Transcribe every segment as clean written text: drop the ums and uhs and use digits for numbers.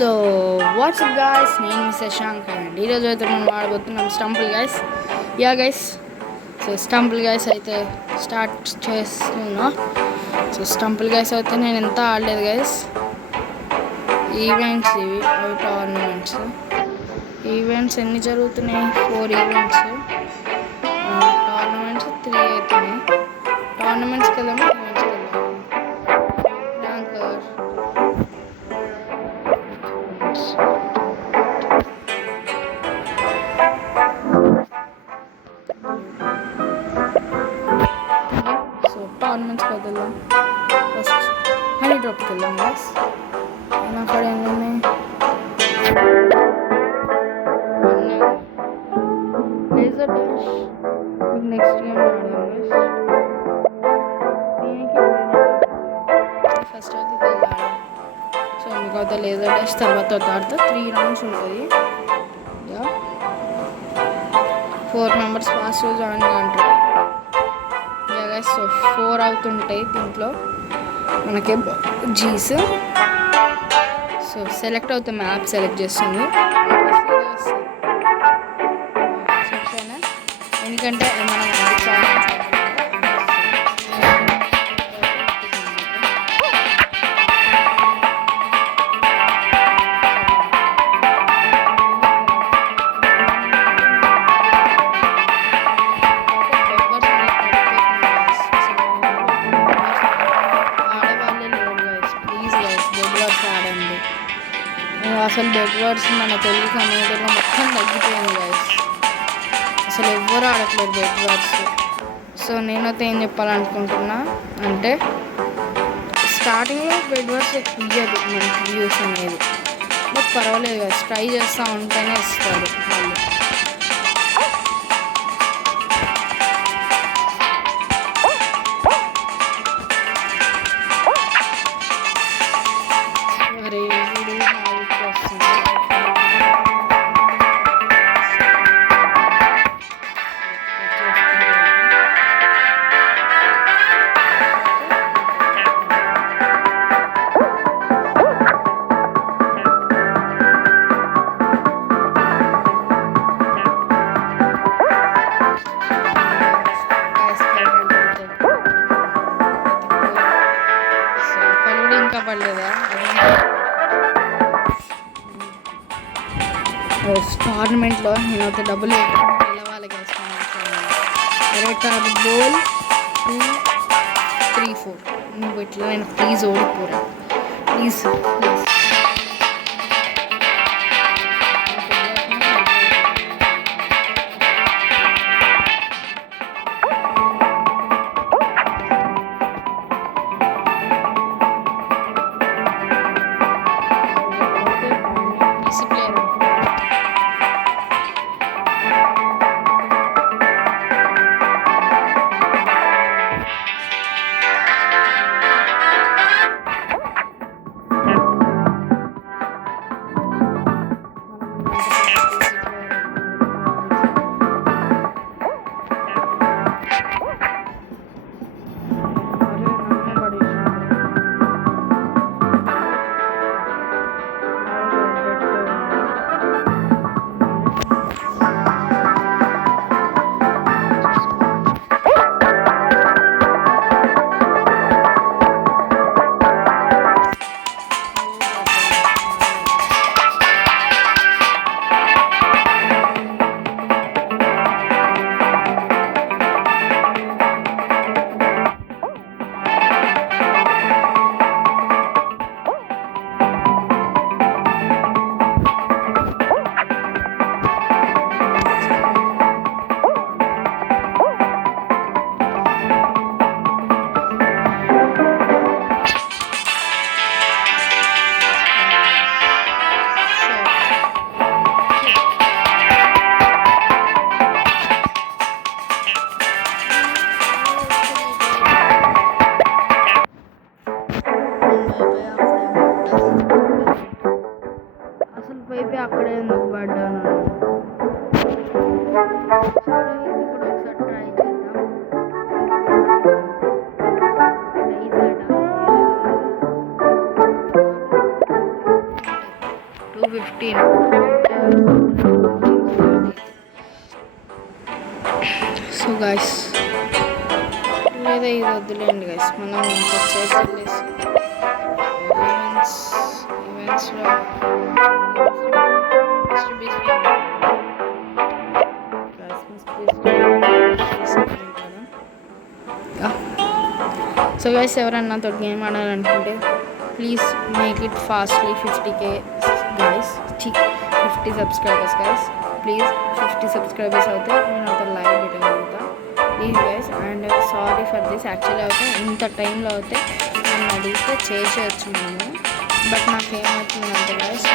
So WhatsApp guys, నేను మీ శశాంక్ అండి. ఈరోజు అయితే మనం ఆడబోతున్నాం స్టంపుల్ గాయస్. గైస్, సో స్టంపుల్ గాయస్ అయితే స్టార్ట్ చేస్తున్నా. సో స్టంపుల్ గాయస్ అయితే నేను ఎంత ఆడలేదు గైస్. ఈవెంట్స్ ఇవి టోర్నమెంట్స్. ఈవెంట్స్ ఎన్ని జరుగుతున్నాయి? 4 ఈవెంట్స్. టోర్నమెంట్స్ 3 అవుతున్నాయి. టోర్నమెంట్స్కి వెళ్దాము, ఈవెంట్స్కి వెళ్దాము. ర్యాంకర్ టోర్నమెంట్స్కి వెళ్దాం. ఫస్ట్ హనీ డ్రాప్కి వెళ్దాం బస్. అక్కడ ఏంటంటే లేజర్ డాష్ మీకు నెక్స్ట్ గేమ్లో ఆడదాం బస్. దీనికి ఫస్ట్ అయితే వెళ్ళాలి. సో మీకు అయితే లేజర్ డాష్ తర్వాత ఆడితే 3 రౌండ్స్ ఉంటుంది. 4 మెంబర్స్ ఫాస్ట్ జాయిన్ అంటారు. సో 4 అవుతుంటాయి దీంట్లో మనకి జీస్. సో సెలెక్ట్ అవుతాం, మ్యాప్ సెలెక్ట్ చేస్తుంది. ఎందుకంటే మనం అసలు బెడ్ వర్డ్స్ మన తెలుగు కమ్యూనిటీలో మొత్తం తగ్గిపోయింది గైస్. అసలు ఎవ్వరు ఆడట్లేదు బెడ్ వర్డ్స్. సో నేనైతే ఏం చెప్పాలనుకుంటున్నా అంటే, స్టార్టింగ్లో బెడ్ వర్డ్స్ ఇయ్యదు మనకి వ్యూస్ అనేది, బట్ పర్వాలేదు గైస్, ట్రై చేస్తూ ఉంటేనే ఇస్తారు వాళ్ళు. టోర్నమెంట్లో నేనైతే డబ్బులు గెలవాలి గైస్. బోల్ 2, 3, 4 నువ్వు ఇట్లా నేను ప్లీజ్ ఓడిపోరా, ప్లీజ్ ప్లీజ్. అక్కడే ఎందుకు పడ్డాను? ఇది కూడా ఒకసారి ట్రై చేద్దాం. 2:15. సో గైస్ లేదా ఇది వద్దులేండి గైస్, మనం ఇంకొకసేపు వెళ్ళేసి ఈవెంట్స్లో సో గైస్ ఎవరన్నా నాతో గేమ్ ఆడాలనుకుంటే please make it fastly 50K guys, 50 subscribers guys. Please 50 subscribers అయితే నేను ఒక లైవ్ పెట్టగలుగుతా please guys. And sorry for this, actually అయితే ఇంత టైంలో అయితే నన్ను అడిగితే చేసేయచ్చు మేము. బట్ నాకేమవుతుందంటే గైస్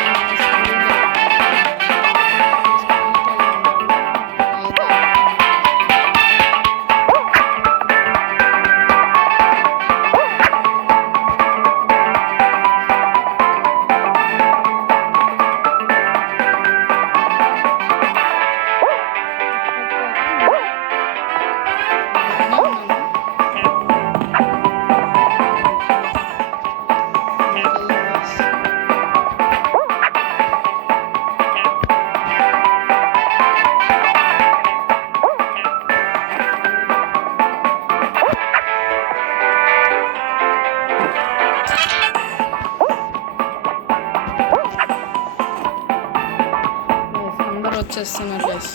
వచ్చేస్తున్నారు గైస్.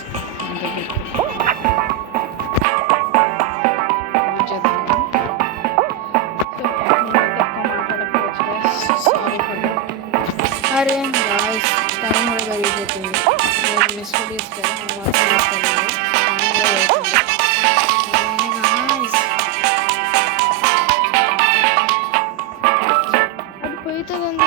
అరే గాయస్ టైం కూడా పెరిగిపోతుంది. మిస్టరీస్ అది పోతుందని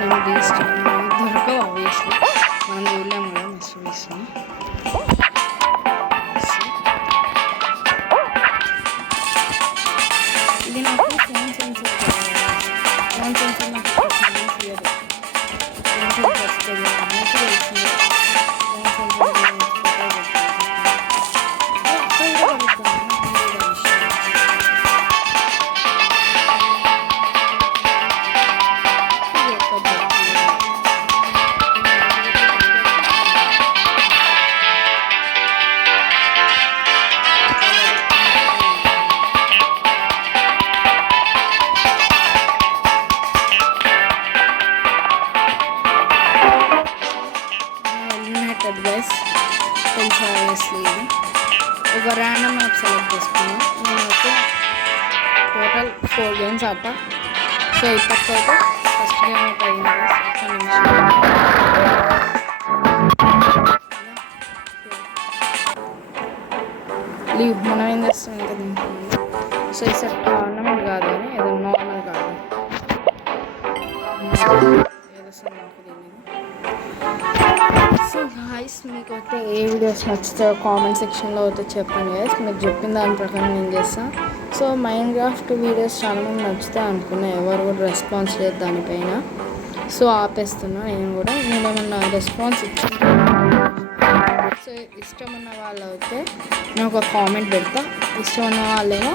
నేను బీస్ట్ దొరకవు ఆబ్వియస్లీ, మనం చూడలేము కదా మిస్టరీస్ని. ఇది నాకు ఫోన్ సెన్సర్ నాకు సైన్స్ లేదు, ఫోన్ సెన్సర్ వస్తుంది అన్నట్టు తెలిసింది. ఫోన్ గైస్ తెలుసు ఆబ్వియస్లీ. ఒక ర్యాండమ్ మ్యాప్ సెలెక్ట్ చేసుకున్నాను. నేనైతే టోటల్ 4 గేమ్స్ ఆడతా. సో ఇప్పటికైతే ఫస్ట్ గేమ్ అయితే అయింది లీవ్. మనం ఏం చేస్తాం ఇంకా దీంట్లో. సో ఈసారి టోర్నమెంట్ కాదు కానీ ఏదో నార్మల్ కాదు, ఏదో సార్ నాకు తెలియదు. సో గైస్ మీకు అయితే ఏ వీడియోస్ నచ్చుతాయో కామెంట్ సెక్షన్లో అయితే చెప్పండి గైస్. మీరు చెప్పిన దాని ప్రకారం నేను చేస్తాను. సో మైన్క్రాఫ్ట్ వీడియోస్ చాలామంది నచ్చుతాయి అనుకున్నా, ఎవరు కూడా రెస్పాన్స్ లేదు దానిపైన. సో ఆపేస్తున్నా నేను కూడా. నేను ఏమన్నా రెస్పాన్స్ ఇచ్చాను. సో ఇష్టం ఉన్న వాళ్ళు అయితే నేను ఒక కామెంట్ పెడతా. ఇష్టం ఉన్న వాళ్ళేమో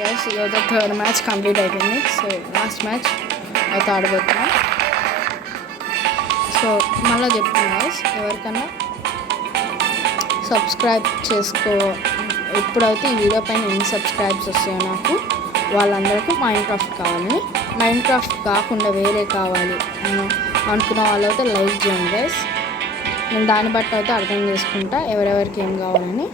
గైస్ ఈరోజు థర్డ్ మ్యాచ్ కంప్లీట్ అయిపోయింది. సో లాస్ట్ మ్యాచ్ అయితే ఆడబోతున్నాం. సో మళ్ళీ చెప్తున్నాను గైస్, ఎవరికన్నా సబ్స్క్రైబ్ చేసుకో, ఎప్పుడైతే ఈ వీడియో పైన ఎన్ని సబ్స్క్రైబ్స్ వస్తాయో నాకు వాళ్ళందరికీ మైండ్ క్రాఫ్ట్ కావాలని, మైండ్ క్రాఫ్ట్ కాకుండా వేరే కావాలి అనుకున్న వాళ్ళైతే లైక్ చేయండి గైస్. నేను దాన్ని బట్టి అయితే అర్థం చేసుకుంటా ఎవరెవరికి ఏం కావాలని.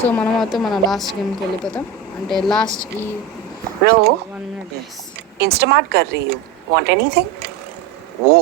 సో మనం అయితే మన లాస్ట్ గేమ్కి వెళ్ళిపోతాం, అంటే లాస్ట్ ఈ 1 minute. Instamart कर रही हूँ. Want anything? वो